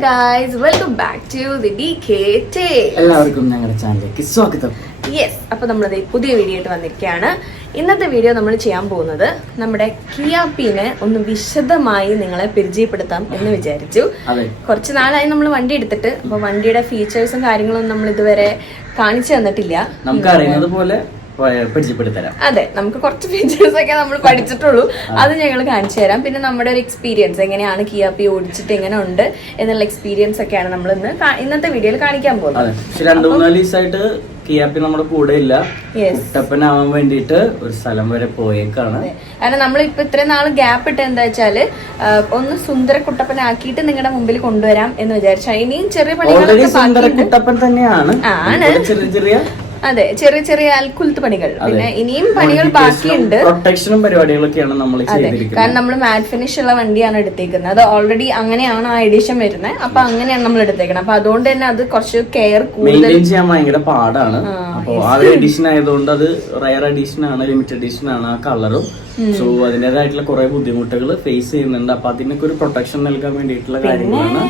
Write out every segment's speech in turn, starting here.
guys, welcome back to TheDKtales. എല്ലാവർക്കും ഞങ്ങളുടെ ചാനലിലേക്ക് സ്വാഗതം. യെസ്, അപ്പോൾ നമ്മളത് പുതിയ വീഡിയോ ആയിട്ട് വന്നിരിക്കുകയാണ്. ഇന്നത്തെ വീഡിയോ നമ്മൾ ചെയ്യാൻ പോകുന്നത് നമ്മുടെ കിയാപ്പിനെ ഒന്ന് വിശദമായി നിങ്ങളെ പരിചയപ്പെടുത്താം എന്ന് വിചാരിച്ചു. കുറച്ച് നാളായി നമ്മൾ വണ്ടി എടുത്തിട്ട്, അപ്പൊ വണ്ടിയുടെ ഫീച്ചേഴ്സും കാര്യങ്ങളൊന്നും നമ്മൾ ഇതുവരെ കാണിച്ചു തന്നിട്ടില്ല. നമുക്ക് അറിയുന്നത് പോലെ അതെ, നമുക്ക് കുറച്ച് ഫീച്ചേഴ്സ് ഒക്കെ നമ്മൾ പഠിച്ചിട്ടുള്ളൂ, അത് ഞങ്ങൾ കാണിച്ചു തരാം. പിന്നെ നമ്മുടെ ഒരു എക്സ്പീരിയൻസ്, എങ്ങനെയാണ് കിയാപ്പി ഓടിച്ചിട്ട് എങ്ങനെ ഉണ്ട് എന്നുള്ള എക്സ്പീരിയൻസ് ഒക്കെയാണ് നമ്മൾ ഇന്നത്തെ വീഡിയോയിൽ കാണിക്കാൻ പോകുന്നത്. 2-3 ദിവസമായിട്ട് കിയാപ്പി നമ്മുടെ കൂടെ ഇല്ല, കുട്ടപ്പനാവാൻ വേണ്ടിട്ട് ഒരു സ്ഥലം വരെ പോയേക്കാണ്. കാരണം നമ്മളിപ്പോ ഇത്രയും നാള് ഗ്യാപ്പ് ഇട്ട് എന്താ വെച്ചാല് ഒന്ന് സുന്ദര കുട്ടപ്പനാക്കിയിട്ട് നിങ്ങളുടെ മുമ്പിൽ കൊണ്ടുവരാം എന്ന് വിചാരിച്ചാൽ ഇനിയും ചെറിയ പണികളൊക്കെ കുട്ടപ്പൻ തന്നെയാണ്. ചെറിയ ചെറിയ അതെ, ചെറിയ ചെറിയ അൽക്കുലത്ത് പണികൾ, പിന്നെ ഇനിയും പണികൾ ബാക്കിയുണ്ട്. പ്രൊട്ടക്ഷനും പരിപാടികളൊക്കെയാണ് നമ്മൾ ചെയ്തിരിക്കുന്നത്. കാരണം നമ്മൾ മാറ്റ് ഫിനിഷ് ഉള്ള വണ്ടിയാണ് എടുത്തേക്കുന്നത്. അത് ഓൾറെഡി അങ്ങനെയാണ് ആ എഡിഷൻ വരുന്നത്. അപ്പൊ അങ്ങനെയാണ് നമ്മൾ എടുത്തേക്കുന്നത്. അപ്പൊ അതുകൊണ്ട് തന്നെ അത് കുറച്ച് കെയർ കൂടുതൽ ചെയ്യാൻ ഭയങ്കര പാടാണ്. അപ്പൊ ആ എഡിഷൻ ആയതുകൊണ്ട് അത് റയർ എഡിഷൻ ആണ്, ലിമിറ്റഡ് എഡിഷൻ ആണ് ആ കളറും. സോ അതിന്റേതായിട്ടുള്ള കുറെ ബുദ്ധിമുട്ടുകൾ ഫേസ് ചെയ്യുന്നുണ്ട്. അപ്പൊ അതിനൊക്കെ ഒരു പ്രൊട്ടക്ഷൻ നൽകാൻ വേണ്ടിയിട്ടുള്ള കാര്യങ്ങളാണ്.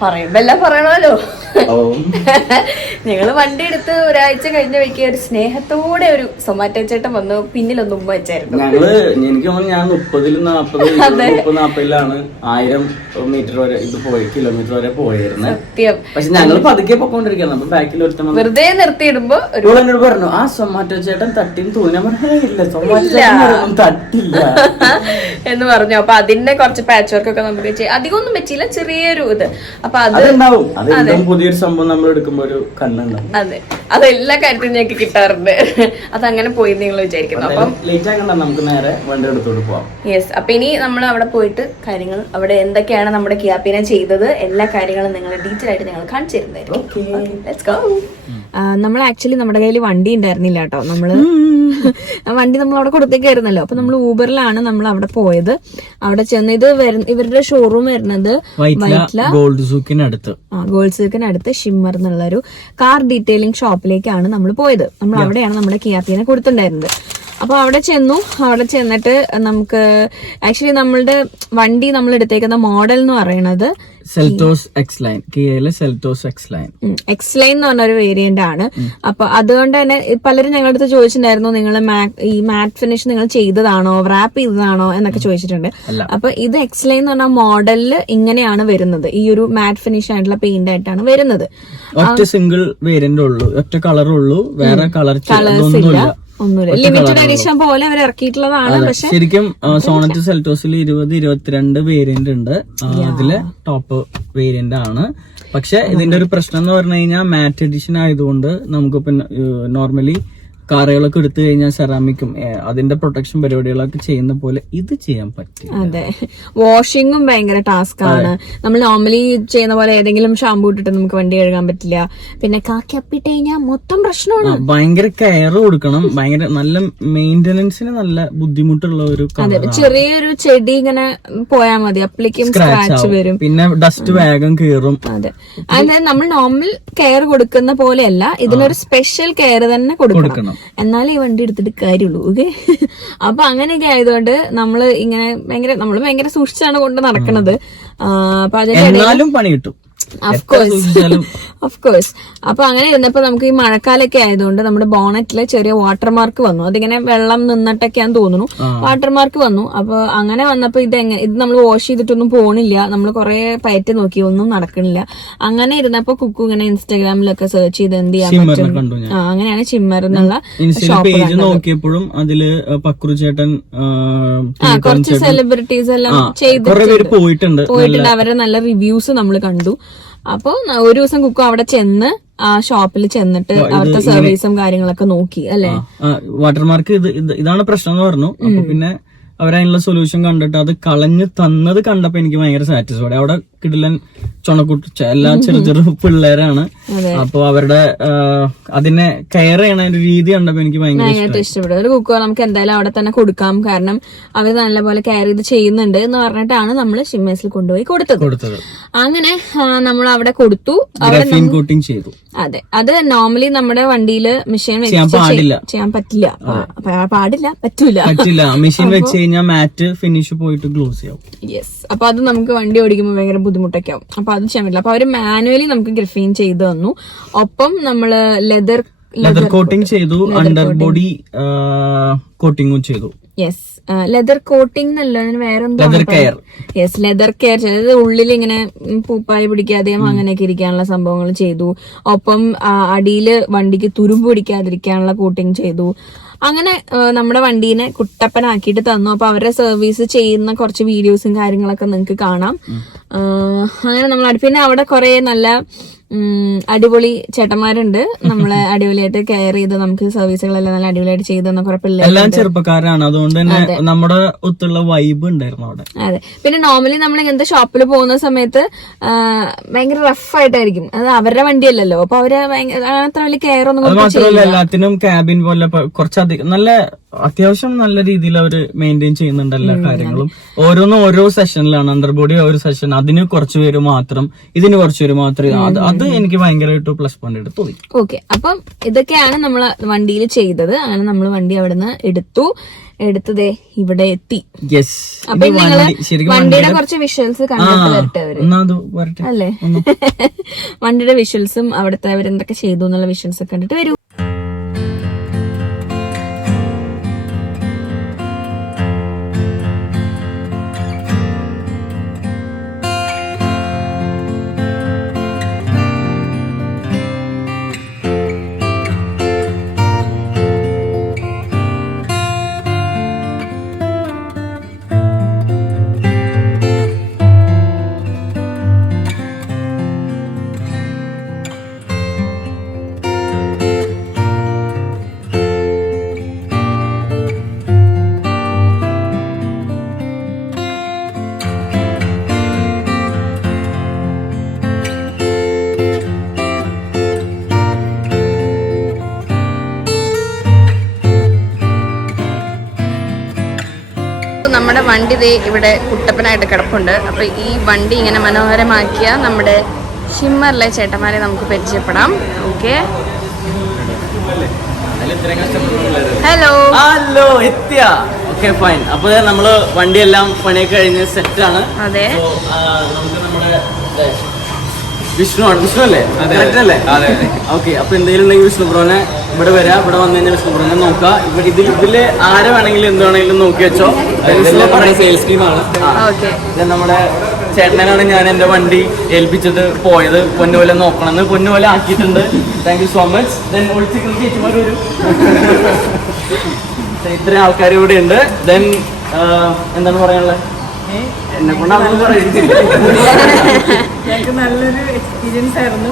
പറയുമ്പോ എല്ലാം പറയണമല്ലോ. ഞങ്ങള് വണ്ടി എടുത്ത് ഒരാഴ്ച കഴിഞ്ഞ വയ്ക്ക് ഒരു സ്നേഹത്തോടെ ഒരു സൊമാറ്റോ ചേട്ടൻ വന്ന് പിന്നിലൊന്ന് ഉമ്മ വെച്ചായിരുന്നു. എനിക്ക് തോന്നുന്നു ഞാൻ 30-40 1000 മീറ്റർ വരെ കിലോമീറ്റർ വരെ പോയിരുന്നു. സത്യം. പക്ഷെ ഞങ്ങൾ പതുക്കെ പൊക്കോണ്ടിരിക്കണം. അപ്പൊ ബാക്കിൽ വെറുതെ നിർത്തിയിടുമ്പോ എന്നോട് പറഞ്ഞു ആ സൊമാറ്റോ ചേട്ടൻ തട്ടിന്ന് തോന്നി. പറഞ്ഞില്ല, സൊമാറ്റോ ചേട്ടൻ തട്ടില്ല എന്ന് പറഞ്ഞു. അപ്പൊ അതിന്റെ കുറച്ച് പാച്ച് വർക്ക് ഒക്കെ നമുക്ക് അധികം ഒന്നും പറ്റിയില്ല, ചെറിയൊരു ഇത്. അപ്പൊ അതുണ്ടാവും, പുതിയൊരു സംഭവം നമ്മൾ എടുക്കുമ്പോ ഒരു കണ്ണുണ്ടാവും. അതെ, അതെല്ലാ കാര്യത്തിലും ഞങ്ങൾക്ക് കിട്ടാറുണ്ട്. അതങ്ങനെ പോയി നിങ്ങൾ വിചാരിക്കുന്നു. അപ്പം ലേറ്റ് ആക്കണ്ട, നമുക്ക് നേരെ വണ്ടി എടുത്തോട്ട് പോവാം. യെസ്, അപ്പൊ ഇനി നമ്മൾ അവിടെ പോയിട്ട് കാര്യങ്ങൾ, അവിടെ എന്തൊക്കെയാണ് നമ്മുടെ കിയാപ്പിനെ ചെയ്തത്, എല്ലാ കാര്യങ്ങളും നിങ്ങൾ ഡീറ്റെയിൽ ആയിട്ട് ഞങ്ങൾ കാണിച്ചു തരുന്നതായിരിക്കും. നമ്മൾ ആക്ച്വലി നമ്മുടെ കയ്യിൽ വണ്ടി ഉണ്ടായിരുന്നില്ല കേട്ടോ. വണ്ടി നമ്മൾ അവിടെ കൊടുത്തേക്കായിരുന്നല്ലോ. അപ്പൊ നമ്മൾ ഊബറിലാണ് നമ്മൾ അവിടെ പോയത്. അവിടെ ചെന്ന് ഇവരുടെ ഷോറൂം വരുന്നത് ഗോൾഡ് സൂക്കിനടുത്ത് ഷിമ്മർ എന്നുള്ള ഒരു കാർ ഡീറ്റെയിലിംഗ് ഷോപ്പിലേക്കാണ് നമ്മൾ പോയത്. നമ്മൾ അവിടെയാണ് നമ്മുടെ കിയാപ്പിനെ കൊടുത്തിട്ടുണ്ടായിരുന്നത്. അപ്പൊ അവിടെ ചെന്നിട്ട് നമുക്ക് ആക്ച്വലി നമ്മളുടെ വണ്ടി നമ്മൾ എടുത്തേക്കുന്ന മോഡൽ എന്ന് പറയുന്നത് എക്സ്ലൈൻ എന്ന് പറഞ്ഞൊരു വേരിയന്റ് ആണ്. അപ്പൊ അതുകൊണ്ട് തന്നെ പലരും ഞങ്ങളുടെ അടുത്ത് ചോദിച്ചിട്ടുണ്ടായിരുന്നു, നിങ്ങൾ ഈ മാറ്റ് ഫിനിഷ് നിങ്ങൾ ചെയ്തതാണോ, റാപ്പ് ചെയ്തതാണോ എന്നൊക്കെ ചോദിച്ചിട്ടുണ്ട്. അപ്പൊ ഇത് എക്സ്ലൈൻ എന്ന് പറഞ്ഞ മോഡലില് ഇങ്ങനെയാണ് വരുന്നത്. ഈ ഒരു മാറ്റ് ഫിനിഷ് ആയിട്ടുള്ള പെയിന്റ് ആയിട്ടാണ് വരുന്നത്. ഒറ്റ സിംഗിൾ വേരിയന്റ് ഉള്ളൂ, ഒറ്റ കളറുള്ളൂ, വേറെ കളേഴ്സ് ഇല്ല, ഒന്നുമില്ല. ലിമിറ്റഡ് എഡിഷൻ പോലെ അവർ ഇറക്കിയിട്ടുള്ളതാണ്. പക്ഷെ ശരിക്കും സോണറ്റ് സെൽറ്റോസിൽ 20-22 വേരിയന്റ് ഉണ്ട്. അതില് ടോപ്പ് വേരിയന്റ് ആണ്. പക്ഷെ ഇതിന്റെ ഒരു പ്രശ്നം എന്ന് പറഞ്ഞു കഴിഞ്ഞാൽ മാറ്റ് എഡിഷൻ ആയതുകൊണ്ട് നമുക്കിപ്പോ നോർമലി കാറുകളൊക്കെ എടുത്തു കഴിഞ്ഞാൽ സെറാമിക്കും അതിന്റെ പ്രൊട്ടക്ഷൻ പരിപാടികളൊക്കെ ചെയ്യുന്ന പോലെ ഇത് ചെയ്യാൻ പറ്റും. അതെ, വാഷിങ്ങും ഭയങ്കര ടാസ്ക് ആണ്. നമ്മൾ നോർമലി ചെയ്യുന്ന പോലെ ഏതെങ്കിലും ഷാമ്പൂ ഇട്ടിട്ട് നമുക്ക് വണ്ടി കഴുകാൻ പറ്റില്ല. പിന്നെ കാക്കപ്പിട്ട് കഴിഞ്ഞാൽ മൊത്തം പ്രശ്നമാണ്. ഭയങ്കര കെയർ കൊടുക്കണം, ഭയങ്കര നല്ല മെയിന്റനൻസിന് നല്ല ബുദ്ധിമുട്ടുള്ള ഒരു. അതെ, ചെറിയൊരു ചെടി ഇങ്ങനെ പോയാൽ മതി, അപ്പോഴേക്കും സ്ക്രാച്ച് വരും, പിന്നെ ഡസ്റ്റ് വേഗം കയറും. അതെ, അതായത് നമ്മൾ നോർമൽ കെയർ കൊടുക്കുന്ന പോലെയല്ല, ഇതിനൊരു സ്പെഷ്യൽ കെയർ തന്നെ കൊടുക്കണം. എന്നാലേ ഈ വണ്ടി എടുത്തിട്ട് കാര്യമുള്ളൂ. ഓക്കെ, അപ്പൊ അങ്ങനെയൊക്കെ ആയതുകൊണ്ട് നമ്മള് ഭയങ്കര സൂക്ഷിച്ചാണ് കൊണ്ട് നടക്കുന്നത്. അപ്പൊ അതിന്റെ പണി കിട്ടും. Of course. അപ്പൊ അങ്ങനെ ഇരുന്നപ്പോ നമുക്ക് ഈ മഴക്കാലൊക്കെ ആയതുകൊണ്ട് നമ്മുടെ ബോണറ്റില് ചെറിയ വാട്ടർമാർക്ക് വന്നു. അതിങ്ങനെ വെള്ളം നിന്നിട്ടൊക്കെയാന്ന് തോന്നുന്നു, വാട്ടർമാർക്ക് വന്നു. അപ്പൊ അങ്ങനെ വന്നപ്പോ ഇത് നമ്മൾ വാഷ് ചെയ്തിട്ടൊന്നും പോണില്ല. നമ്മൾ കുറെ പയറ്റി നോക്കി, ഒന്നും നടക്കണില്ല. അങ്ങനെ ഇരുന്നപ്പോ കുക്കു ഇങ്ങനെ ഇൻസ്റ്റാഗ്രാമിലൊക്കെ സെർച്ച് ചെയ്ത് എന്ത് ചെയ്യാൻ പറ്റും, അങ്ങനെയാണ് ഷിമ്മർ എന്നുള്ള പേജ് നോക്കിയപ്പോഴും അതില് പക്രു ചേട്ടൻ കുറച്ച് സെലിബ്രിറ്റീസ് എല്ലാം പോയിട്ടുണ്ട്. അവരുടെ നല്ല റിവ്യൂസ് നമ്മൾ കണ്ടു. അപ്പൊ ഒരു ദിവസം കുക്കു അവിടെ ചെന്ന് ആ ഷോപ്പിൽ ചെന്നിട്ട് അവിടുത്തെ സർവീസും കാര്യങ്ങളൊക്കെ നോക്കി. അല്ലെ, വാട്ടർമാർക്ക് ഇതാണ് പ്രശ്നം എന്ന് പറഞ്ഞു. അപ്പൊ പിന്നെ അവരതിനുള്ള സൊല്യൂഷൻ കണ്ടിട്ട് അത് കളഞ്ഞ് തന്നത് കണ്ടപ്പോ എനിക്ക് ഭയങ്കര സാറ്റിസ്ഫൈഡ്. അവിടെ കിടിലൻ ചുണക്കുട്ട എല്ലാ ചെറു പിള്ളേരാണ്. അപ്പൊ അവരുടെ അതിനെ കെയർ ചെയ്യണ ഒരു രീതി കണ്ടപ്പോ എനിക്ക് ഭയങ്കര ഇഷ്ടപ്പെട്ടു. ഒരു കുക്കർ നമുക്ക് എന്തായാലും അവിടെ തന്നെ കൊടുക്കാം, കാരണം അവർ നല്ലപോലെ കെയർ ചെയ്ത് ചെയ്യുന്നുണ്ട് എന്ന് പറഞ്ഞിട്ടാണ് നമ്മൾ ഷിമ്മേഴ്സിൽ കൊണ്ടുപോയി കൊടുത്തത്. അങ്ങനെ നമ്മൾ അവിടെ കൊടുത്തു, കോട്ടിംഗ് ചെയ്തു. അതെ, അത് നോർമലി നമ്മുടെ വണ്ടിയിൽ മെഷീൻ ചെയ്യാൻ പറ്റില്ല. മെഷീൻ വെച്ച് കഴിഞ്ഞാൽ മാറ്റ് ഫിനിഷ് പോയിട്ട് ഗ്ലോസി ആവും. യെസ്, അപ്പൊ അത് നമുക്ക് വണ്ടി ഓടിക്കുമ്പോൾ ഭയങ്കര ബുദ്ധിമുട്ടൊക്കെ ആവും. അപ്പൊ അത് ചെയ്യാൻ പറ്റില്ല. അപ്പൊ അവര് മാനുവലി നമുക്ക് ഗ്രിഫൈൻ ചെയ്ത് തന്നു. ഒപ്പം നമ്മള് ലെതർ കോട്ടിംഗ് ചെയ്തു, അണ്ടർ ബോഡി കോട്ടിങ്ങും ചെയ്തു. യെസ്, ലെതർ കോട്ടിംഗ് എന്നല്ല, അതിന് വേറെന്തോ യെസ് ലെതർ കെയർ ചെയ്തത്. ഉള്ളിൽ ഇങ്ങനെ പൂപ്പായി പിടിക്കാതെയും അങ്ങനെയൊക്കെ ഇരിക്കാനുള്ള സംഭവങ്ങൾ ചെയ്തു. ഒപ്പം അടിയില് വണ്ടിക്ക് തുരുമ്പ് പിടിക്കാതിരിക്കാനുള്ള കോട്ടിംഗ് ചെയ്തു. അങ്ങനെ നമ്മുടെ വണ്ടീനെ കുട്ടപ്പനാക്കിയിട്ട് തന്നു. അപ്പൊ അവരുടെ സർവീസ് ചെയ്യുന്ന കുറച്ച് വീഡിയോസും കാര്യങ്ങളൊക്കെ നിങ്ങൾക്ക് കാണാം. അങ്ങനെ നമ്മൾ പിന്നെ അവിടെ കുറെ നല്ല അടിപൊളി ചേട്ടന്മാരുണ്ട്, നമ്മളെ അടിപൊളിയായിട്ട് കെയർ ചെയ്ത് നമുക്ക് സർവീസുകളെല്ലാം നല്ല അടിപൊളിയായിട്ട് ചെയ്ത് തന്ന കുറെ പിള്ളേർ, എല്ലാം ചെറുപ്പക്കാരാണ്. അതുകൊണ്ട് തന്നെ നമ്മുടെ ഒത്തുള്ള വൈബ് ഉണ്ടായിരുന്നു അവിടെ. അതെ. പിന്നെ നോർമലി നമ്മൾ ഇങ്ങനത്തെ ഷോപ്പിൽ പോകുന്ന സമയത്ത് ഭയങ്കര റഫായിട്ടായിരിക്കും, അത് അവരുടെ വണ്ടിയല്ലല്ലോ. അപ്പൊ അവര് അത്ര വലിയ കെയർ ഒന്നും മാത്രമല്ല, എല്ലാത്തിനും ക്യാബിൻ പോലെ കുറച്ചധികം നല്ല അത്യാവശ്യം നല്ല രീതിയിൽ അവര് മെയിൻറ്റെയിൻ ചെയ്യുന്നുണ്ട് എല്ലാ കാര്യങ്ങളും. ഓരോന്നും ഓരോ സെഷനിലാണ്. അണ്ടർബോഡി ഒരു സെഷൻ, അതിന് കുറച്ചു പേര് മാത്രം, ഇതിന് കുറച്ചുപേര് മാത്രം. അത് എനിക്ക് ഭയങ്കരമായിട്ട് പ്ലസ് പോയിന്റ് ആയിട്ട് തോന്നി. ഓക്കെ, അപ്പം ഇതൊക്കെയാണ് നമ്മൾ വണ്ടിയിൽ ചെയ്തത്. അങ്ങനെ നമ്മൾ വണ്ടി അവിടെ നിന്ന് എടുത്തതേ ഇവിടെ എത്തി. അപ്പൊ നിങ്ങള് വണ്ടിയുടെ കുറച്ച് വിഷ്വൽസ് കണ്ടിട്ട് വരട്ടെ അവര് അല്ലേ? വണ്ടിയുടെ വിഷ്വൽസും അവിടുത്തെ അവരെന്തൊക്കെ ചെയ്തു എന്നുള്ള വിഷ്വൽസ് കണ്ടിട്ട് വരൂ. നമ്മുടെ വണ്ടി ദേ ഇവിടെ കുട്ടപ്പനായിട്ട് കിടപ്പുണ്ട്. അപ്പൊ ഈ വണ്ടി ഇങ്ങനെ മനോഹരമാക്കിയ നമ്മുടെ ഷിമ്മറിലെ ചേട്ടന്മാരെ നമുക്ക് പരിചയപ്പെടാം. ഓക്കെ, ഹലോ എത്തിയ. Okay fine. അപ്പൊ നമ്മള് വണ്ടിയെല്ലാം പണിയൊക്കെ കഴിഞ്ഞ് സെറ്റ് ആണ്. അതെ, നമുക്ക് നമ്മുടെ വിഷ്ണു അല്ലേ? അല്ലേ? ഓക്കെ. അപ്പൊ എന്തെങ്കിലും ഉണ്ടെങ്കിൽ വിഷ്ണു ബ്രോനെ ഇവിടെ വരാം. ഇവിടെ വന്നു കഴിഞ്ഞാൽ വിഷ്ണു ബ്രോനെ നോക്കാം. ഇതില് ആരെ വേണമെങ്കിലും എന്ത് വേണമെങ്കിലും നോക്കി വെച്ചോ. സെയിൽസ് ടീമാണ്. നമ്മുടെ ചേട്ടനാണ് ഞാൻ എന്റെ വണ്ടി ഏൽപ്പിച്ചത് പോയത്. പൊന്നുപോലെ നോക്കണമെന്ന് പൊന്നുപോലെ ആക്കിയിട്ടുണ്ട്. Thank you so much. ചേച്ചിമാർ വരും. ഇത്രയും ആൾക്കാർ ഇവിടെ ഉണ്ട്. ദെൻ എന്താണ് പറയാനുള്ളത്? എന്നെ കൊണ്ട് അതൊന്നും പറയുന്നില്ല. ഞങ്ങൾക്ക് നല്ലൊരു എക്സ്പീരിയൻസ് ആയിരുന്നു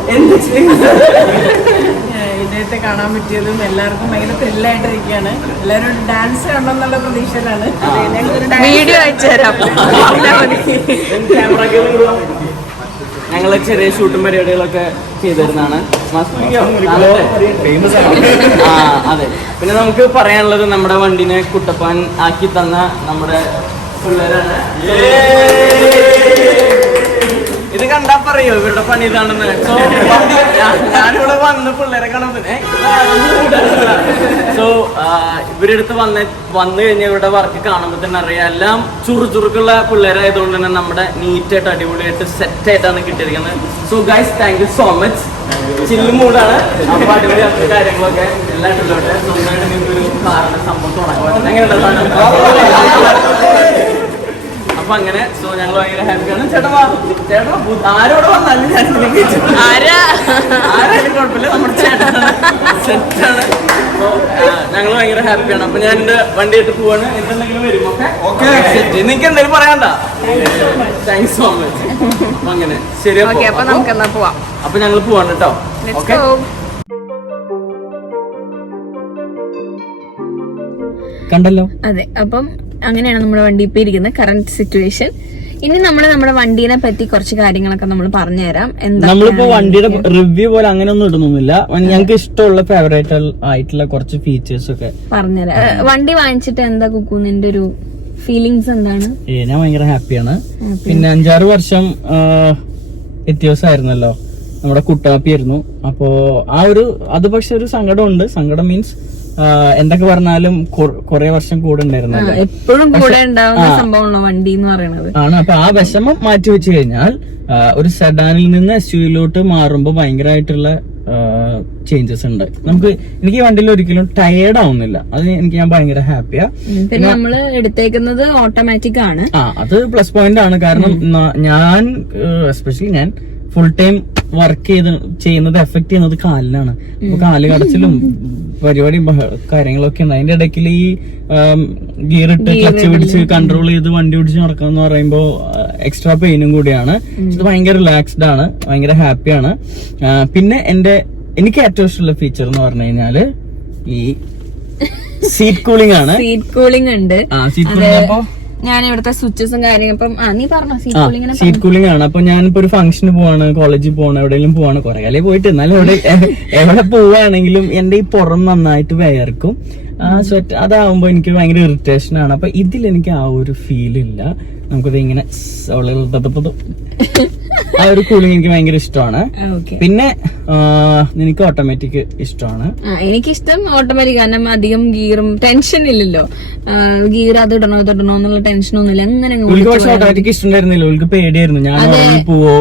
ഇദ്ദേഹത്തെ കാണാൻ പറ്റിയതും. എല്ലാവർക്കും ഭയങ്കര ത്രില്ലായിട്ടിരിക്കുകയാണ്. എല്ലാവരും ഡാൻസ് കാണണമെന്നുള്ള പ്രതീക്ഷയിലാണ്. വീഡിയോ അയച്ചു തരാം. ഞങ്ങള് ചെറിയ ഷൂട്ടും പരിപാടികളൊക്കെ ചെയ്തിരുന്നതാണ്. അതെ. പിന്നെ നമുക്ക് പറയാനുള്ളത് നമ്മുടെ വണ്ടിനെ കുട്ടപ്പാൻ ആക്കി തന്ന നമ്മുടെ പിള്ളേരാണ്. ഇത് കണ്ടാ പറയോ ഇവരുടെ പണി ഇതാണെന്ന്? ഞാനിവിടെ വന്ന് പിള്ളേരെ കാണുന്നത്. സോ ഇവരെടുത്ത് വന്നു കഴിഞ്ഞാൽ ഇവരുടെ വർക്ക് കാണുമ്പോൾ തന്നെ അറിയാം. എല്ലാം ചുറുചുറുക്കുള്ള പിള്ളേരായതുകൊണ്ട് തന്നെ നമ്മുടെ നീറ്റായിട്ട് അടിപൊളിയായിട്ട് സെറ്റ് ആയിട്ടാണ് കിട്ടിയിരിക്കുന്നത്. So guys, thank you so much. Chill മൂടാണ്. അപ്പൊ അടിപൊളിയാത്ത കാര്യങ്ങളൊക്കെ എല്ലാം ഉള്ളോട്ടെ. സ്വന്തമായിട്ട് നിങ്ങൾക്കൊരു കാറിന്റെ സംഭവം തുടങ്ങാൻ എങ്ങനെയുണ്ട്? അപ്പൊ അങ്ങനെ. സോ ഞങ്ങൾ ഭയങ്കര ഹാപ്പിയാണ്. ചേട്ടാ ആരോടെ വന്നാലും ഞാൻ ആരായാലും കുഴപ്പമില്ല, നമ്മുടെ ചേട്ടനാണ്, സെറ്റാണ്. സോ ഞങ്ങൾ ഭയങ്കര ഹാപ്പിയാണ്. അപ്പൊ ഞാൻ എന്റെ വണ്ടിയായിട്ട് പോവാണ്. എന്തെങ്കിലും വരും. Okay, set. നിങ്ങൾക്ക് എന്തെങ്കിലും പറയാണ്ട? Thank you so much. അപ്പൊ അങ്ങനെ ശരി. അപ്പൊ നമുക്ക് എന്നാ പോവാം. അപ്പൊ ഞങ്ങൾ പോവാണ് കേട്ടോ. ഓക്കെ, കണ്ടല്ലോ. അതെ, അപ്പം അങ്ങനെയാണ് നമ്മുടെ വണ്ടി ഇപ്പൊ ഇരിക്കുന്നത് കറന്റ് സിറ്റുവേഷൻ. ഇനി നമ്മുടെ വണ്ടീനെ പറ്റി കുറച്ച് കാര്യങ്ങളൊക്കെ നമ്മൾ പറഞ്ഞുതരാം. നമ്മളിപ്പോ വണ്ടിയുടെ റിവ്യൂ പോലെ അങ്ങനെ ഒന്നും ഇടുന്നൊന്നുമില്ല. ഞങ്ങൾക്ക് ഇഷ്ടമുള്ള ഫേവറേറ്റ് ആയിട്ടുള്ള കുറച്ച് ഫീച്ചേഴ്സ് ഒക്കെ പറഞ്ഞുതരാം. വണ്ടി വാങ്ങിച്ചിട്ട് എന്താ കുക്കു നിന്റെ ഒരു ഫീലിങ്സ് എന്താണ്? ഞാൻ ഭയങ്കര ഹാപ്പിയാണ്. പിന്നെ 5-6 വർഷം വ്യത്യാസമായിരുന്നല്ലോ, നമ്മുടെ കുട്ടാപ്പിയായിരുന്നു. അപ്പോ അത് പക്ഷെ ഒരു സങ്കടമുണ്ട്. സങ്കടം മീൻസ് എന്തൊക്കെ പറഞ്ഞാലും കുറെ വർഷം കൂടെ ഉണ്ടായിരുന്നല്ലോ, എപ്പോഴും കൂടെ ഉണ്ടാവുന്ന സംഭവമാണല്ലോ വണ്ടി എന്ന് പറയുന്നത് ആണ്. അപ്പൊ ആ വിഷമം മാറ്റി വെച്ച് കഴിഞ്ഞാൽ ഒരു സെഡാനിൽ നിന്ന് SUV-ലോട്ട് മാറുമ്പോൾ ഭയങ്കരമായിട്ടുള്ള ചേഞ്ചസ് ഉണ്ട്. എനിക്ക് ഈ വണ്ടിയിൽ ഒരിക്കലും ടയേർഡ് ആവുന്നില്ല, അത് ഞാൻ ഭയങ്കര ഹാപ്പിയാ. പിന്നെ നമ്മള് എടുത്തേക്കുന്നത് ഓട്ടോമാറ്റിക് ആണ്. അത് പ്ലസ് പോയിന്റ് ആണ്. കാരണം ഞാൻ എസ്പെഷ്യലി ഞാൻ ഫുൾ ടൈം വർക്ക് ചെയ്യുന്നത് എഫക്ട് ചെയ്യുന്നത് കാലിനാണ്. അപ്പൊ കാല് കടച്ചിലും പരിപാടി കാര്യങ്ങളൊക്കെ ഉണ്ട്. അതിന്റെ ഇടയ്ക്ക് ഈ ഗിയർ ഇട്ട് ക്ലച്ച് പിടിച്ച് കൺട്രോൾ ചെയ്ത് വണ്ടി പിടിച്ച് നടക്കാന്ന് പറയുമ്പോ എക്സ്ട്രാ പെയിനും കൂടിയാണ്. ഇത് ഭയങ്കര റിലാക്സ്ഡ് ആണ്, ഭയങ്കര ഹാപ്പിയാണ്. പിന്നെ എനിക്ക് ഏറ്റവും ഇഷ്ടമുള്ള ഫീച്ചർ എന്ന് പറഞ്ഞു കഴിഞ്ഞാല് ഈ സീറ്റ് കൂളിംഗ് ആണ്. സീറ്റ് കൂളിംഗ് ഉണ്ട്. സീറ്റ് കൂളിംഗ് അപ്പൊ ഞാൻ ഇവിടുത്തെ സ്വിച്ചസും കാര്യങ്ങളും നീ പറഞ്ഞോ സീറ്റ് കൂളിംഗ് ആണ്. അപ്പൊ ഞാനിപ്പോ ഒരു ഫംഗ്ഷന് പോവാണ്, കോളേജിൽ പോവാണ്, എവിടെയെങ്കിലും പോവാണ്, കുറെ കാലം പോയിട്ട്, എന്നാലും എവിടെ പോവാണെങ്കിലും എന്റെ ഈ പുറം നന്നായിട്ട് വേർക്കും. സ്വെറ്റ് അതാവുമ്പോ എനിക്ക് ഭയങ്കര ഇറിറ്റേഷൻ ആണ്. അപ്പൊ ഇതിലെനിക്ക് ആ ഒരു ഫീൽ ഇല്ല. നമുക്കത് ഇങ്ങനെ ആ ഒരു കൂളിംഗ് എനിക്ക് ഭയങ്കര ഇഷ്ടമാണ്. പിന്നെ എനിക്ക് ഓട്ടോമാറ്റിക് ഇഷ്ടമാണ്. എനിക്കിഷ്ടം ഓട്ടോമാറ്റിക്, കാരണം അധികം ഗിയറും ടെൻഷൻ ഇല്ലല്ലോ. ഗിയർ അത് ഇടണോ എന്നുള്ള ടെൻഷനൊന്നുമില്ല. അങ്ങനെ ഓട്ടോമാറ്റിക് ഇഷ്ടമുണ്ടായിരുന്നില്ല, എനിക്ക് പേടിയായിരുന്നു ഞാൻ പോവോ.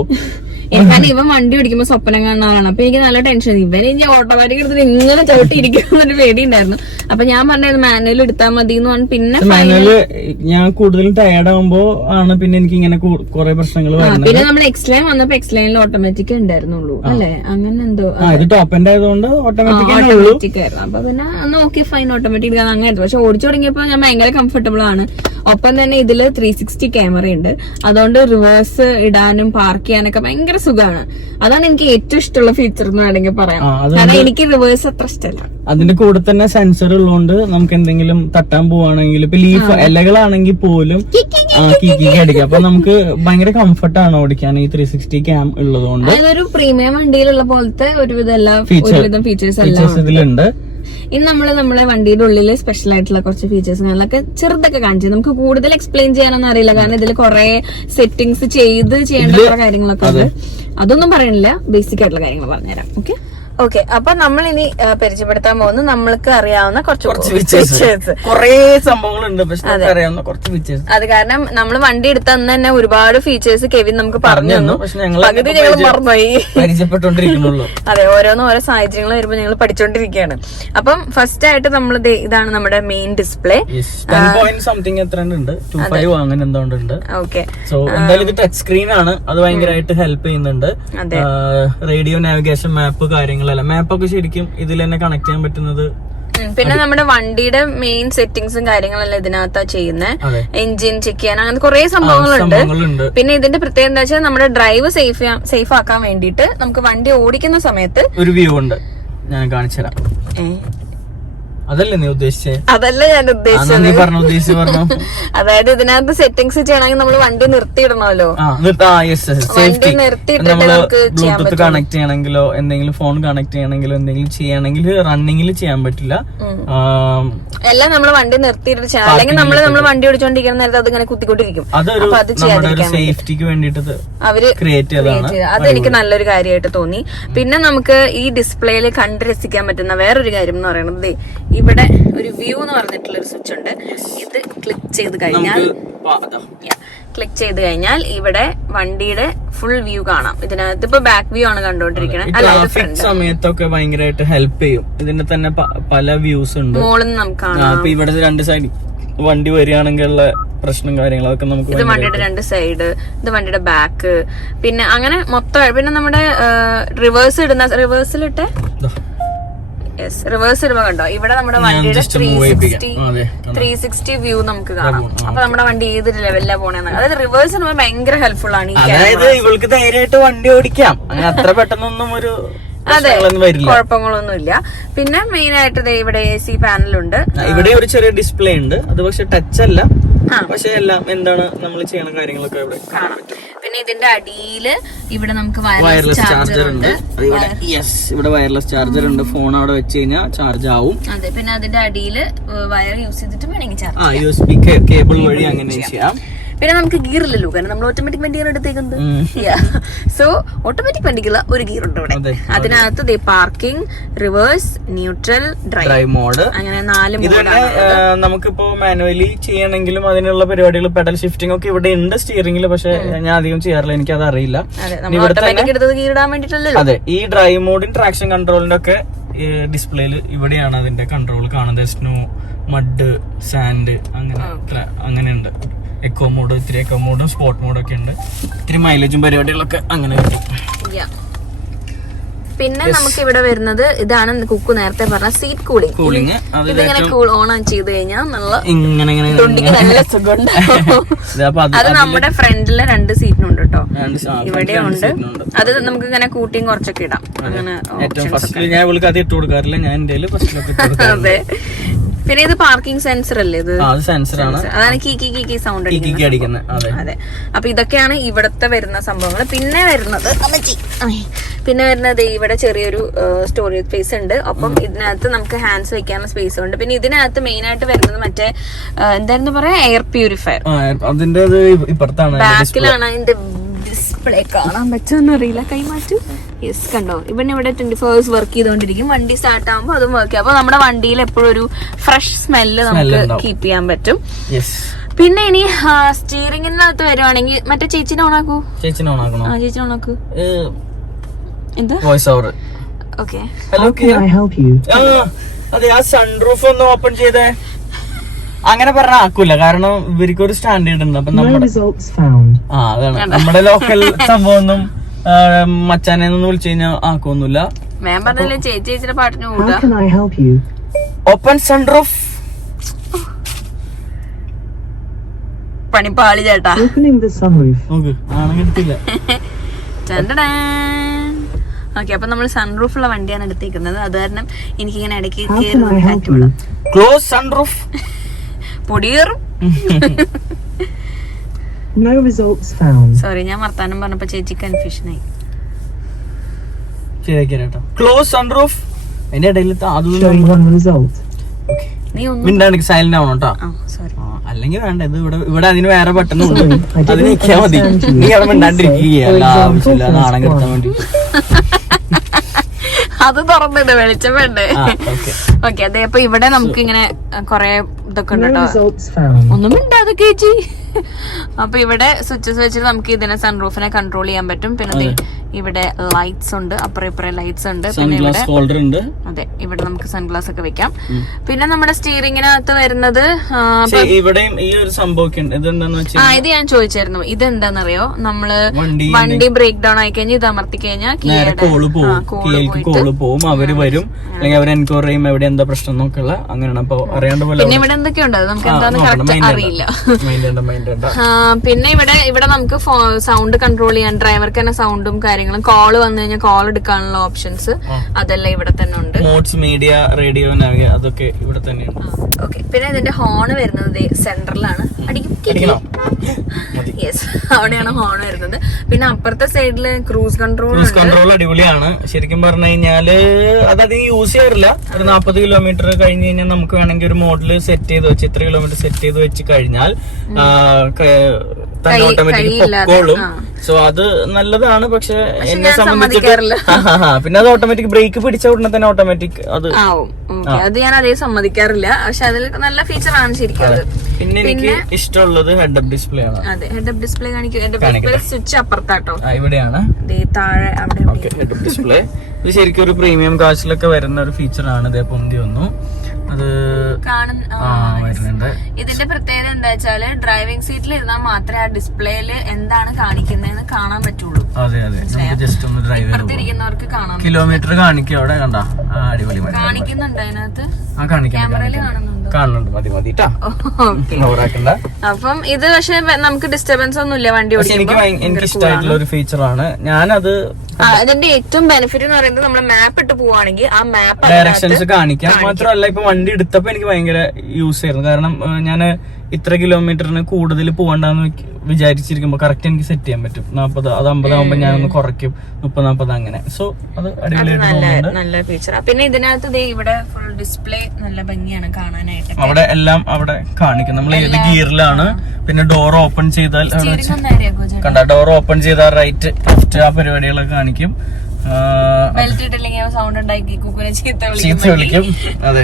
കാരണം ഇവൻ വണ്ടി ഓടിക്കുമ്പോ സ്വപ്നം കാണാറാണ്. അപ്പൊ എനിക്ക് നല്ല ടെൻഷൻ, ഇവന് ഇനി ഓട്ടോമാറ്റിക് എടുത്തിട്ട് ഇങ്ങനെ ചവിട്ടിയിരിക്കുന്നൊരു പേടിയുണ്ടായിരുന്നു. അപ്പൊ ഞാൻ പറഞ്ഞത് മാനുവൽ എടുത്താൽ മതി എന്ന് പറഞ്ഞു. പിന്നെ മാനുവല് ഞാൻ കൂടുതലും ടയർഡ് ആവുമ്പോ ആണ് പിന്നെ എനിക്ക് ഇങ്ങനെ കുറെ പ്രശ്നങ്ങൾ വരുന്നത്. പിന്നെ നമ്മൾ എക്സ്ലൈൻ വന്നപ്പോ എക്സ്ലൈനിൽ ഓട്ടോമാറ്റിക് ഉണ്ടായിരുന്നുള്ളൂ അല്ലെ, അങ്ങനെ എന്തോ. ഇത് ടോപ്പ് എൻഡ് ആയതുകൊണ്ട് ഓട്ടോമാറ്റിക് ആയിരുന്നു. അപ്പൊ പിന്നെ ഓക്കെ ഫൈൻ ഓട്ടോമാറ്റിക് അങ്ങനെ. പക്ഷെ ഓടിച്ചു തുടങ്ങിയപ്പോ ഞാൻ ഭയങ്കര കംഫർട്ടബിൾ ആണ്. ഒപ്പം തന്നെ ഇതില് 360 ക്യാമറ ഉണ്ട്. അതുകൊണ്ട് റിവേഴ്സ് ഇടാനും പാർക്ക് ചെയ്യാനൊക്കെ ഭയങ്കര സുഖമാണ്. അതാണ് എനിക്ക് ഏറ്റവും ഇഷ്ടമുള്ള ഫീച്ചർ എന്ന് വേണമെങ്കിൽ പറയാം. കാരണം എനിക്ക് റിവേഴ്സ് അത്ര ഇഷ്ടമല്ല. അതിന്റെ കൂടെ തന്നെ സെൻസർ ഉള്ളതുകൊണ്ട് നമുക്ക് എന്തെങ്കിലും തട്ടാൻ പോവാണെങ്കിൽ ഇപ്പൊ ലീഫ് ഇലകളാണെങ്കിൽ പോലും കീക്കി അടിക്കാം. അപ്പൊ നമുക്ക് ഭയങ്കര കംഫർട്ടാണ് ഓടിക്കാൻ ഈ 360 ക്യാം ഉള്ളതുകൊണ്ട്. അതൊരു പ്രീമിയം വണ്ടിയിലുള്ള പോലത്തെ ഒരുവിധം എല്ലാ ഫീച്ചേഴ്സ് ഇതിലുണ്ട്. ഇന്ന് നമ്മളെ വണ്ടിയുടെ ഉള്ളിൽ സ്പെഷ്യൽ ആയിട്ടുള്ള കുറച്ച് ഫീച്ചേഴ്സുകളൊക്കെ ചെറുതൊക്കെ കാണിച്ചു. നമുക്ക് കൂടുതൽ എക്സ്പ്ലെയിൻ ചെയ്യാനൊന്നും അറിയില്ല, കാരണം ഇതിൽ കുറെ സെറ്റിംഗ്സ് ചെയ്യേണ്ട കുറെ കാര്യങ്ങളൊക്കെ ഉണ്ട്. അതൊന്നും പറയണില്ല, ബേസിക് ആയിട്ടുള്ള കാര്യങ്ങൾ പറഞ്ഞുതരാം. ഓക്കെ, അപ്പൊ നമ്മൾ ഇനി പരിചയപ്പെടുത്താൻ പോകുന്നത് നമ്മൾക്ക് അറിയാവുന്ന കുറച്ച് ഫീച്ചേഴ്സ്. കുറെ സംഭവങ്ങളുണ്ട്, പക്ഷെ അറിയാവുന്ന കുറച്ച് ഫീച്ചേഴ്സ്. അത് കാരണം നമ്മൾ വണ്ടി എടുത്ത അന്ന് തന്നെ ഒരുപാട് ഫീച്ചേഴ്സ് കെവിൻ നമുക്ക് പറഞ്ഞു തന്നു. പകുതി ഞങ്ങൾ മറന്നുപോയി, പരിചയപ്പെട്ടുകൊണ്ടിരിക്കുന്നുള്ളൂ. അതെ, ഓരോ സാഹചര്യങ്ങൾ വരുമ്പോൾ ഞങ്ങൾ പഠിച്ചോണ്ടിരിക്കുകയാണ്. അപ്പം ഫസ്റ്റ് ആയിട്ട് നമ്മൾ ഇതാണ് നമ്മുടെ മെയിൻ ഡിസ്പ്ലേ. 10.something ഉണ്ട്, 25 അങ്ങനെ എന്തുകൊണ്ട്. ഓക്കെ, സോ എന്തായാലും ഇത് ടച്ച് സ്ക്രീൻ ആണ്, അത് ഭയങ്കരമായിട്ട് ഹെൽപ്പ് ചെയ്യുന്നുണ്ട്. റേഡിയോ നാവിഗേഷൻ, മാപ്പ് കാര്യങ്ങൾ, മാപ്പൊക്കെ ശരിക്കും ഇതിൽ തന്നെ കണക്ട് ചെയ്യാൻ പറ്റുന്നത്. പിന്നെ നമ്മുടെ വണ്ടിയുടെ മെയിൻ സെറ്റിംഗ്സും കാര്യങ്ങളെല്ലാം ഇതിനകത്താ ചെയ്യുന്നത്. എഞ്ചിൻ ചെക്ക് ചെയ്യാൻ അങ്ങനെ കുറെ സംഭവങ്ങളുണ്ട്. പിന്നെ ഇതിന്റെ പ്രത്യേകത എന്താ വെച്ചാൽ നമ്മുടെ ഡ്രൈവ് സേഫ് ആക്കാൻ വേണ്ടിയിട്ട് നമുക്ക് വണ്ടി ഓടിക്കുന്ന സമയത്ത് ഒരു വ്യൂ ഉണ്ട്, ഞാൻ കാണിച്ചു തരാം. അതല്ലേ നീ ഉദ്ദേശിച്ചേ? അതല്ല ഞാൻ ഉദ്ദേശിച്ചത്. അതായത് ഇതിനകത്ത് സെറ്റിംഗ്സ് ചെയ്യണമെങ്കിൽ നമ്മൾ വണ്ടി നിർത്തിയിടണമല്ലോ. വണ്ടി നിർത്തിയിട്ടിട്ട് നമുക്ക് ബ്ലൂടൂത്ത് കണക്ട് ചെയ്യണമെങ്കിലോ എന്തെങ്കിലും ഫോൺ കണക്ട് ചെയ്യണമെങ്കിലോ എന്തെങ്കിലും ചെയ്യണമെങ്കിൽ റണ്ണിങ്ങിൽ ചെയ്യാൻ പറ്റില്ല. എല്ലാം നമ്മൾ വണ്ടി നിർത്തിയിട്ട് ചെയ്യണം, അല്ലെങ്കിൽ നമ്മൾ വണ്ടി ഓടിച്ചോണ്ടിരിക്കുന്ന നേരത്തെ അതിങ്ങനെ കുത്തിക്കൊണ്ടിരിക്കും. അപ്പൊ അത് ചെയ്യാതിരിക്കാൻ സേഫ്റ്റിക്ക് വേണ്ടിട്ട് അവര് ക്രിയേറ്റ് ചെയ്തതാണ്. അതെനിക്ക് നല്ലൊരു കാര്യമായിട്ട് തോന്നി. പിന്നെ നമുക്ക് ഈ ഡിസ്പ്ലേയിൽ കണ്ട് രസിക്കാൻ പറ്റുന്ന വേറൊരു കാര്യം എന്ന് പറയുന്നത്, ഇവിടെ ഒരു വ്യൂ എന്ന് പറഞ്ഞിട്ടുള്ള ഒരു സ്വിച്ച് ഉണ്ട്. ഇത് ക്ലിക്ക് ചെയ്ത് കഴിഞ്ഞാൽ ഇവിടെ വണ്ടിയുടെ ഫുൾ വ്യൂ കാണാം. ഇതിനകത്ത് ഇപ്പൊ ബാക്ക് വ്യൂ ആണ് കണ്ടോണ്ടിരിക്കുന്നത്. സമയത്തൊക്കെ ഭയങ്കരമായിട്ട് ഹെൽപ്പ് ചെയ്യും. ഇതിന്റെ തന്നെ പല വ്യൂസ് ഉണ്ട്. മോളിൽ നിന്ന് നമുക്ക് കാണാം. ഇപ്പൊ ഇവിടെ രണ്ട് സൈഡ് വണ്ടി വരികയാണെങ്കിലുള്ള പ്രശ്നം കാര്യങ്ങളൊക്കെ നമുക്ക്. ഇത് വണ്ടിയുടെ രണ്ട് സൈഡ്, ഇത് വണ്ടിയുടെ ബാക്ക്, പിന്നെ അങ്ങനെ മൊത്തം. പിന്നെ നമ്മുടെ റിവേഴ്സിലിട്ട് റിവേഴ്സ് ഇടുമ്പോ കണ്ടോ, ഇവിടെ നമ്മുടെ വണ്ടിയുടെ 360 വ്യൂ നമുക്ക് കാണാം. അപ്പൊ നമ്മുടെ വണ്ടി ഏത് ലെവലിലാണ് പോണെന്ന്. അതായത് റിവേഴ്സ് ഇടുമ്പോ ഭയങ്കര ഹെൽപ്ഫുൾ ആണ്. അതായത് ഇവൾക്ക് ധൈര്യമായിട്ട് വണ്ടി ഓടിക്കാം, അങ്ങനെ അത്ര പെട്ടെന്നൊന്നും ഒരു കുഴപ്പങ്ങളൊന്നും ഇല്ല. പിന്നെ മെയിൻ ആയിട്ട് ഇവിടെ AC പാനലുണ്ട്. ഇവിടെ ഒരു ചെറിയ ഡിസ്പ്ലേ ഉണ്ട്, അത് പക്ഷെ ടച്ച് അല്ല, പക്ഷെ എല്ലാം എന്താണ് നമ്മൾ ചെയ്യണ കാര്യങ്ങളൊക്കെ ഇവിടെ കാണാൻ പറ്റും. പിന്നെ ഇതിന്റെ അടിയില് ഇവിടെ നമുക്ക് വയർലെസ് ചാർജർ ഉണ്ട്. ഇവിടെ വയർലെസ് ചാർജർ ഉണ്ട്, ഫോൺ അവിടെ വെച്ച് കഴിഞ്ഞാൽ ചാർജ് ആവും. അതെ, പിന്നെ അതിന്റെ അടിയില് വയർ യൂസ് ചെയ്തിട്ട് വേണമെങ്കിൽ USB കേബിൾ വഴി അങ്ങനെ ചെയ്യാം. പിന്നെ നമുക്ക് ഗിയർ ഇല്ലല്ലോ, കാരണം നമ്മൾ ഓട്ടോമാറ്റിക് വണ്ടിയാണ് എടുത്തേക്കുന്നത്. സോ ഓട്ടോമാറ്റിക് വണ്ടിക്കുള്ള ഒരു ഗിയർ ഉണ്ട് ഇവിടെ. അതിനകത്ത് parking, reverse, neutral, drive mode, അങ്ങനെ 4 മോഡാണ്. നമുക്കിപ്പോ മാനുവലി ചെയ്യണമെങ്കിലും അതിനുള്ള പരിപാടികൾ പെഡൽ ഷിഫ്റ്റിംഗ് ഒക്കെ ഇവിടെ ഉണ്ട് സ്റ്റിയറിംഗിൽ. പക്ഷെ ഞാൻ അധികം ചെയ്യാറില്ല, എനിക്ക് അത് അറിയില്ല. അതെ, ഈ ഡ്രൈവ് മോഡും ട്രാക്ഷൻ കൺട്രോളിന്റെ ഒക്കെ ഡിസ്പ്ലേയിൽ ഇവിടെയാണ് അതിന്റെ കൺട്രോൾ കാണുന്നത്. സ്നോ, മഡ്, സാൻഡ്, അങ്ങനെ ഉണ്ട്. എക്കോ മോഡ്, ഇത്തിരി എക്കോ മോഡും സ്പോർട്ട് മോഡും ഒക്കെ ഉണ്ട്. ഇത്തിരി മൈലേജും പരിപാടികളൊക്കെ അങ്ങനെ കിട്ടും. പിന്നെ നമുക്ക് ഇവിടെ വരുന്നത് ഇതാണ് കുക്കു നേരത്തെ പറഞ്ഞ സീറ്റ് കൂളിംഗ്. ഇതിങ്ങനെ ഓൺ ചെയ്ത് കഴിഞ്ഞാൽ നല്ല സുഖമുണ്ടാവും. അത് നമ്മുടെ ഫ്രണ്ടിലെ 2 സീറ്റിനുണ്ട് കേട്ടോ, ഇവിടെ ഉണ്ട്. അത് നമുക്ക് ഇങ്ങനെ കൂട്ടിയും കുറച്ചൊക്കെ ഇടാം. അങ്ങനെ അതെ. പിന്നെ ഇത് പാർക്കിംഗ് സെൻസർ അല്ലേ? ഇത് സെൻസറാണ്, അതാണ് കീ സൗണ്ട് അടിക്കുന്നത്. അതെ. അപ്പൊ ഇതൊക്കെയാണ് ഇവിടത്തെ വരുന്ന സംഭവങ്ങൾ. പിന്നെ വരുന്നത് ഇവിടെ ചെറിയൊരു സ്റ്റോറേജ് സ്പേസ് ഉണ്ട്. ഒപ്പം ഇതിനകത്ത് നമുക്ക് ഹാൻഡ്സ് വെക്കാനുള്ള സ്പേസ് ഉണ്ട്. പിന്നെ ഇതിനകത്ത് മെയിൻ ആയിട്ട് വരുന്നത് മറ്റേ എന്തായിരുന്നു പറയാ, എയർ പ്യൂരിഫയർ. ബാക്കിലാണ് അതിന്റെ ഡിസ്പ്ലേ. കാണാൻ പറ്റുമെന്നറിയില്ല, കൈമാറ്റു. യെസ്, കണ്ടോ, ഇവിടെ 24 hours വർക്ക് ചെയ്തോണ്ടിരിക്കും. വണ്ടി സ്റ്റാർട്ട് ആകുമ്പോൾ അതും വർക്ക് ചെയ്യും. അപ്പൊ നമ്മുടെ വണ്ടിയിൽ എപ്പോഴും ഒരു ഫ്രഷ് സ്മെല്ല് നമുക്ക് കീപ്പ് ചെയ്യാൻ പറ്റും. പിന്നെ ഇനി സ്റ്റിയറിംഗിനകത്ത് വരുവാണെങ്കിൽ മറ്റേ ചേച്ചിനെ ഓണാക്കൂ. ചേച്ചിനെ ഓണാക്കൂ. എന്താ വോയിസ് ഓവർ? ഓക്കെ. ഹലോ, അതെ, ആ സൺറൂഫ് ഒന്ന് ഓപ്പൺ ചെയ്തേ. അങ്ങനെ പറഞ്ഞ ആക്കൂല, കാരണം ഇവർക്ക് ഒരു സ്റ്റാൻഡേർഡ് ഉണ്ട്. അപ്പൊ അതാണ് നമ്മുടെ ലോക്കൽ സംഭവം ഒന്നും മച്ചാനെ ഒന്ന് വിളിച്ചു കഴിഞ്ഞാൽ ആക്കൊന്നുമില്ല. ചേച്ചിയുടെ പാട്ടിന് ഓപ്പൺ സൺറൂഫ്. പണിപ്പാളി ചേട്ടാ. ആണെങ്കില്ല. ഓക്കെ, അപ്പൊ നമ്മൾ സൺറൂഫുള്ള വണ്ടിയാണ് എടുത്തേക്കുന്നത്. അത് കാരണം എനിക്കിങ്ങനെ ഇടയ്ക്ക് ക്ലോസ് സൺറൂഫ് പൊടിയേറും. സോറി, ഞാൻ വർത്താനം പറഞ്ഞപ്പോ ചേച്ചി കൺഫ്യൂഷൻ ആയി. Close sunroof. അതിന്റെ ഇടയിൽ മിണ്ടാണെങ്കിൽ സൈലന്റ് ആവണം കേട്ടോ, അല്ലെങ്കിൽ വേണ്ട. ഇത് ഇവിടെ അതിന് വേറെ ബട്ടൺ ഉണ്ട്, അത് നിൽക്കാ മതി. നീ അവിടെ മിണ്ടാണ്ടിരിക്കുക, ആവശ്യമില്ല, നാണം കിട്ടാൻ വേണ്ടി. അത് തുറന്നിട്ട് വെളിച്ചം വേണ്ടേ? ഓക്കെ, അതെ. അപ്പൊ ഇവിടെ നമുക്ക് ഇങ്ങനെ കൊറേ ഇതൊക്കെ ഉണ്ട് കേട്ടോ. ഒന്നും മിണ്ടാതെ ചേച്ചി. അപ്പൊ ഇവിടെ സ്വിച്ചസ് വെച്ചിട്ട് നമുക്ക് ഇതിനെ സൺറൂഫിനെ കൺട്രോൾ ചെയ്യാൻ പറ്റും. പിന്നെ ഇവിടെ ലൈറ്റ്സ് ഉണ്ട്, അപ്പുറം ഇപ്പുറം ലൈറ്റ്സ് ഉണ്ട്. പിന്നെ ഇവിടെ അതെ, ഇവിടെ നമുക്ക് സൺഗ്ലാസ് ഒക്കെ വെക്കാം. പിന്നെ നമ്മുടെ സ്റ്റിയറിംഗിനകത്ത് വരുന്നത് ഇത് ഞാൻ ചോദിച്ചായിരുന്നു, ഇതെന്താന്നറിയോ? നമ്മള് വണ്ടി ബ്രേക്ക് ഡൗൺ ആയി കഴിഞ്ഞാൽ ഇത് അമർത്തി കഴിഞ്ഞാൽ പോകും, അവര് വരും, അല്ലെങ്കിൽ അവർ എൻക്വയറി ചെയ്യും എവിടെ എന്താ പ്രശ്നം നോക്കുള്ള. അങ്ങനെയാണ്. അപ്പൊ അറിയാണ്ട് പോലെ പിന്നെ ഇവിടെ എന്തൊക്കെയുണ്ട് നമുക്ക് എന്താന്ന് കറക്റ്റ് അറിയില്ല. പിന്നെ ഇവിടെ നമുക്ക് സൗണ്ട് കൺട്രോൾ ചെയ്യാൻ, ഡ്രൈവർക്ക് തന്നെ സൗണ്ടും കാര്യങ്ങളും, കോള് വന്നു കഴിഞ്ഞാൽ കോൾ എടുക്കാനുള്ള ഓപ്ഷൻസ് അതെല്ലാം ഇവിടെ തന്നെ ഉണ്ട്. മോഡ്സ്, മീഡിയ, റേഡിയോ, അതൊക്കെ ഇവിടെ തന്നെയാണ്. ഓക്കെ. പിന്നെ ഇതിന്റെ ഹോണ് വരുന്നത് സെൻട്രലാണ്. യെസ്, അവിടെയാണ് ഹോൺ വരുന്നത്. പിന്നെ അപ്പുറത്തെ സൈഡില് ക്രൂസ് കൺട്രോൾ അടിപൊളിയാണ്. ശരിക്കും പറഞ്ഞു കഴിഞ്ഞാല് അതധികം യൂസ് ചെയ്യാറില്ല. ഒരു 40 കിലോമീറ്റർ കഴിഞ്ഞ് കഴിഞ്ഞാൽ നമുക്ക് വേണമെങ്കിൽ ഒരു മോഡല് സെറ്റ് ചെയ്ത് വെച്ച്, ഇത്ര കിലോമീറ്റർ സെറ്റ് ചെയ്ത് വെച്ച് കഴിഞ്ഞാൽ തന്നെ ഓട്ടോമാറ്റിക് പൊക്കോളും. സോ അത് നല്ലതാണ്. പക്ഷെ എന്നെ സംബന്ധിച്ചിട്ട് പിന്നെ അത് ഓട്ടോമാറ്റിക് ബ്രേക്ക് പിടിച്ച ഉടനെ തന്നെ ഓട്ടോമാറ്റിക് അത് അത് ഞാൻ അതേ സമ്മതിക്കാറില്ല. പക്ഷെ അതിൽ നല്ല ഫീച്ചർ ആണ് ശരിക്കും. പിന്നെ എനിക്ക് ഇഷ്ടമുള്ളത് ഹെഡ് അപ്പ് ഡിസ്പ്ലേ ആണ്. അതെ, ഹെഡ് അപ്പ് ഡിസ്പ്ലേ കാണിക്കും. ഹെഡ് അപ്പ് ഡിസ്പ്ലേ സ്വിച്ച് അപ്പുറത്താട്ടോ, ഇവിടെയാണ് താഴെ അവിടെ ഹെഡ് അപ്പ് ഡിസ്പ്ലേ. ഇത് ശരിക്കും ഒരു പ്രീമിയം കാശിലൊക്കെ വരുന്ന ഒരു ഫീച്ചർ ആണ്. ഇതേ പൊന്തി വന്നു അത് വരുന്നുണ്ട്. ഇതിന്റെ പ്രത്യേകത എന്താ വെച്ചാല് ഡ്രൈവിംഗ് സീറ്റിൽ ഇരുന്നാൽ മാത്രമേ ആ ഡിസ്പ്ലേയില് എന്താണ് കാണിക്കുന്നതെന്ന് കാണാൻ പറ്റുള്ളൂ. അതെ അതെ, ജസ്റ്റ് ഒന്ന് ഡ്രൈവ് ഇപ്പുറത്തിരിക്കുന്നവർക്ക് കാണാം. കിലോമീറ്റർ കാണിക്കും അവിടെ, കണ്ട അടിപൊളി കാണിക്കുന്നുണ്ട് അതിനകത്ത്, ക്യാമറയിൽ കാണുന്നുണ്ട്. മതി മതി അപ്പം ഇത് പക്ഷെ നമുക്ക് ഡിസ്റ്റർബൻസ് ഒന്നും ഇല്ല വണ്ടി ഓടിക്കുമ്പോൾ. എനിക്ക് ഇഷ്ടമായിട്ടുള്ള ഒരു ഫീച്ചറാണ്. ഞാനത് അതിന്റെ ഏറ്റവും ബെനിഫിറ്റ് എന്ന് പറയുന്നത് നമ്മൾ മാപ്പ് ഇട്ട് പോവാണെങ്കിൽ ആ മാപ്പ് ഡയറക്ഷൻസ് കാണിക്കാം. മാത്രമല്ല ഇപ്പൊ വണ്ടി എടുത്തപ്പോ എനിക്ക് ഭയങ്കര യൂസ് ആയിരുന്നു. കാരണം ഞാൻ ഇത്ര കിലോമീറ്ററിന് കൂടുതൽ പോകണ്ടെന്ന് വിചാരിച്ചിരിക്കുമ്പോ കറക്റ്റ് എനിക്ക് സെറ്റ് ചെയ്യാൻ പറ്റും. 40 അത് 50 ആകുമ്പോ ഞാനൊന്ന് കുറയ്ക്കും, 30-40 അങ്ങനെ. സോ അത് അടിപൊളിയായിട്ട് തോന്നുന്നുണ്ട്. നല്ല ഫീച്ചർ. പിന്നെ ഇതിനകത്ത് ഇവിടെ ഫുൾ ഡിസ്പ്ലേ നല്ല ഭംഗിയാണ് കാണാനായിട്ട്. അവിടെ എല്ലാം അവിടെ കാണിക്കും നമ്മൾ ഏത് ഗിയറിലാണ്. പിന്നെ ഡോർ ഓപ്പൺ ചെയ്താൽ കണ്ട, ഡോർ ഓപ്പൺ ചെയ്താൽ റൈറ്റ് ലെഫ്റ്റ് ആ പരിപാടികളൊക്കെ കാണിക്കും. ബെൽറ്റ് ഇട്ടില്ലെങ്കിൽ സൗണ്ട് ഉണ്ടാക്കി കുക്കുനെ ചീത്ത വിളിക്കും. അതെ,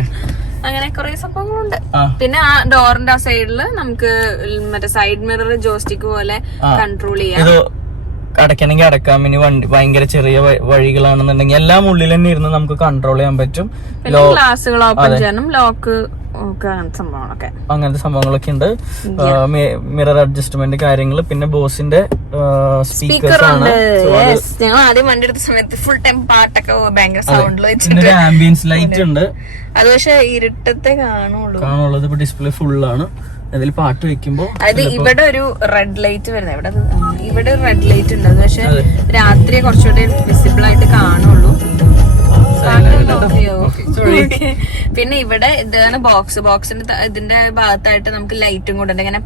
അങ്ങനെ കുറെ സംഭവങ്ങളുണ്ട്. പിന്നെ ആ ഡോറിന്റെ ആ സൈഡില് നമുക്ക് മറ്റേ സൈഡ് മിറർ ജോസ്റ്റിക് പോലെ കൺട്രോൾ ചെയ്യാം. അടയ്ക്കണമെങ്കിൽ അടക്കാം. ഇനി ഭയങ്കര ചെറിയ വഴികളാണെന്നുണ്ടെങ്കിൽ എല്ലാം ഉള്ളിൽ തന്നെ ഇരുന്ന് നമുക്ക് കൺട്രോൾ ചെയ്യാൻ പറ്റും. ഗ്ലാസുകൾ ഓപ്പൺ ചെയ്യാനും ലോക്ക് അങ്ങനത്തെ സംഭവങ്ങളൊക്കെ ഉണ്ട്. മിറർ അഡ്ജസ്റ്റ്മെന്റ് കാര്യങ്ങൾ, പിന്നെ ബോസിന്റെ സ്പീക്കേഴ്സ് ആണ്. ഞങ്ങൾ ആദ്യം വണ്ടി എടുത്ത സമയത്ത് ഫുൾ ടൈം പാട്ടൊക്കെ ഭയങ്കര സൗണ്ടിൽ വെച്ചിട്ട് ആംബിയൻസ് ലൈറ്റ് ഉണ്ട്. അത് പക്ഷെ ഇരുട്ടത്തെ കാണുള്ളൂ. ഇപ്പൊ ഡിസ്പ്ലേ ഫുള്ളാണ്. അതിൽ പാട്ട് വെക്കുമ്പോ അതായത് ഇവിടെ ഒരു റെഡ് ലൈറ്റ് വരുന്നത്, ഇവിടെ ഒരു റെഡ് ലൈറ്റ് ഉണ്ട്. അത് പക്ഷെ രാത്രി കുറച്ചുകൂടെ വിസിബിൾ ആയിട്ട് കാണുള്ളൂ. പിന്നെ ഇവിടെ ഇതാണ് ബോക്സിന്റെ ഇതിന്റെ ഭാഗത്തായിട്ട് നമുക്ക് ലൈറ്റും കൂടെ ഉണ്ട്. ഇങ്ങനെ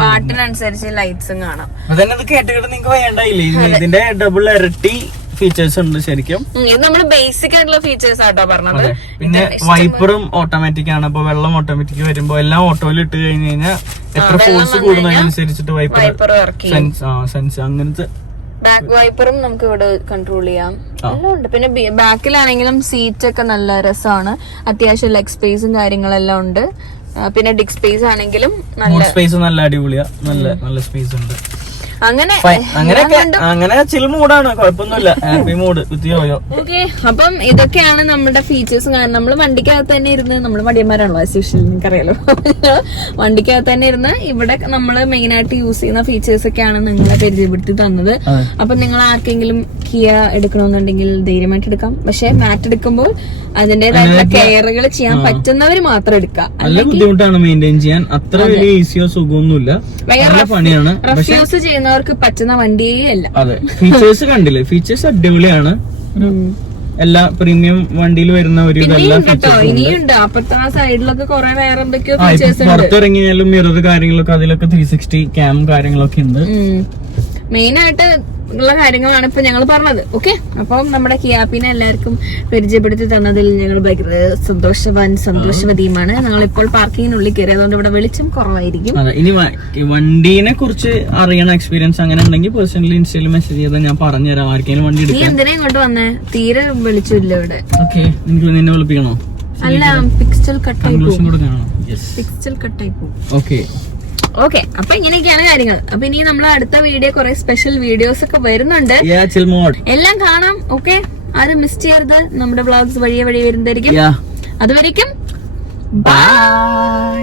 പാട്ടിനനുസരിച്ച് ലൈറ്റ്സും കാണാം. അതന്നെ കേട്ടിട്ട് നിങ്ങൾക്ക് വേണ്ടായില്ലേ? ഇതിന്റെ ഡബിൾ ഇരട്ടി ഫീച്ചേഴ്സ് ഉണ്ട് ശരിക്കും. ഇത് നമ്മള് ബേസിക് ആയിട്ടുള്ള ഫീച്ചേഴ്സ് ആട്ടോ പറഞ്ഞത്. പിന്നെ വൈപ്പറും ഓട്ടോമാറ്റിക് ആണ്. അപ്പൊ വെള്ളം ഓട്ടോമാറ്റിക് വരുമ്പോ എല്ലാം ഓട്ടോയിൽ ഇട്ട് കഴിഞ്ഞ് കഴിഞ്ഞാൽ എത്ര ഫോഴ്സ് കൂടുന്നതിനനുസരിച്ചിട്ട് വൈപ്പർ സെൻസ് അങ്ങനത്തെ. ബാക്ക് വൈപ്പറും നമുക്ക് ഇവിടെ കൺട്രോൾ ചെയ്യാം. എല്ലാം ഉണ്ട്. പിന്നെ ബാക്കിലാണെങ്കിലും സീറ്റ് ഒക്കെ നല്ല രസമാണ്. അത്യാവശ്യം ലെഗ് സ്പേസും കാര്യങ്ങളെല്ലാം ഉണ്ട്. പിന്നെ ഡിസ്ക് സ്പേസ് ആണെങ്കിലും നല്ല അടിപൊളിയാ. നല്ല സ്പേസ് ഉണ്ട്. അങ്ങനെ ചില മൂടാണ്, കുഴപ്പമൊന്നുമില്ല. ഹാപ്പി മൂഡ് വിത്ത് യോയോ. ഓക്കെ, അപ്പം ഇതൊക്കെയാണ് നമ്മുടെ ഫീച്ചേഴ്സ്. നമ്മള് വണ്ടിക്കകത്ത് തന്നെ ഇരുന്ന്, നമ്മള് മടിയന്മാരാണല്ലോ എസ്പെഷ്യലി, നിങ്ങൾക്കറിയാലോ. വണ്ടിക്കകത്ത് തന്നെ ഇരുന്ന് ഇവിടെ നമ്മള് മെയിൻ ആയിട്ട് യൂസ് ചെയ്യുന്ന ഫീച്ചേഴ്സ് ഒക്കെയാണ് നിങ്ങളെ പരിചയപ്പെടുത്തി തന്നത്. അപ്പൊ നിങ്ങൾ ആർക്കെങ്കിലും കിയ എടുക്കണമെന്നുണ്ടെങ്കിൽ ധൈര്യമായിട്ട് എടുക്കാം. പക്ഷെ മാറ്റ് എടുക്കുമ്പോൾ അതിന്റേതായിട്ടുള്ള കെയറുകൾ ചെയ്യാൻ പറ്റുന്നവര് മാത്രം എടുക്കാം. നല്ല ബുദ്ധിമുട്ടാണ് മെയിൻറ്റെയിൻ ചെയ്യാൻ. അത്ര വലിയ ഈസിയോ സുഖമൊന്നുമില്ല, പണിയാണ്. റഫ്യൂസ് ചെയ്യുന്നവർക്ക് പറ്റുന്ന വണ്ടിയേ അല്ല. അതെ, ഫീച്ചേഴ്സ് കണ്ടില്ലേ? ഫീച്ചേഴ്സ് അടിപൊളിയാണ്. എല്ലാ പ്രീമിയം വണ്ടിയിൽ വരുന്ന ഒരു ഇനിയുണ്ട്. അപ്പത്തെ ആ സൈഡിലൊക്കെ കുറെ വേറെ എന്തൊക്കെയോ ഫീച്ചേഴ്സ് പുറത്തിറങ്ങിയാലും മിറർ കാര്യങ്ങളൊക്കെ അതിലൊക്കെ 360 ക്യാം കാര്യങ്ങളൊക്കെ ഉണ്ട്. മെയിൻ ആയിട്ട് ഉള്ള കാര്യങ്ങളാണ് ഇപ്പൊ ഞങ്ങൾ പറഞ്ഞത്. ഓക്കെ, അപ്പം നമ്മുടെ കിയാപ്പിനെ എല്ലാവർക്കും പരിചയപ്പെടുത്തി തന്നതിൽ ഞങ്ങൾ ഭയങ്കര സന്തോഷവതിയുമാണ്. ഞങ്ങളിപ്പോൾ പാർക്കിങ്ങിനുള്ളിൽ കയറി, അതുകൊണ്ട് ഇവിടെ വെളിച്ചം കുറവായിരിക്കും. ഇനി വണ്ടീനെ കുറിച്ച് അറിയണ എക്സ്പീരിയൻസ് അങ്ങനെ ഉണ്ടെങ്കിൽ പേഴ്സണലി ഇൻസ്റ്റയിൽ മെസ്സേജ് ചെയ്താൽ ഞാൻ പറഞ്ഞുതരാം. ആർക്കെങ്കിലും വണ്ടി എടുക്കാം. നീ എന്തിനാ ഇങ്ങോട്ട് വന്നേ? തീരെ വെളിച്ചമില്ല ഇവിടെ. ഓക്കെ, എനിക്ക് നിന്നെ വിളിപ്പിക്കണോ? അല്ല, പിക്സൽ കട്ടായി പോകും. ഓക്കെ ഓക്കെ, അപ്പൊ ഇങ്ങനെയൊക്കെയാണ് കാര്യങ്ങൾ. അപ്പൊ ഇനി നമ്മൾ അടുത്ത വീഡിയോ കുറെ സ്പെഷ്യൽ വീഡിയോസ് ഒക്കെ വരുന്നുണ്ട്, എല്ലാം കാണാം. ഓക്കെ, ആരും മിസ് ചെയ്യരുത്. നമ്മുടെ വ്ളോഗ്സ് വഴിയെ വരുന്നതായിരിക്കും. അതുവരെയ്ക്കും ബൈ.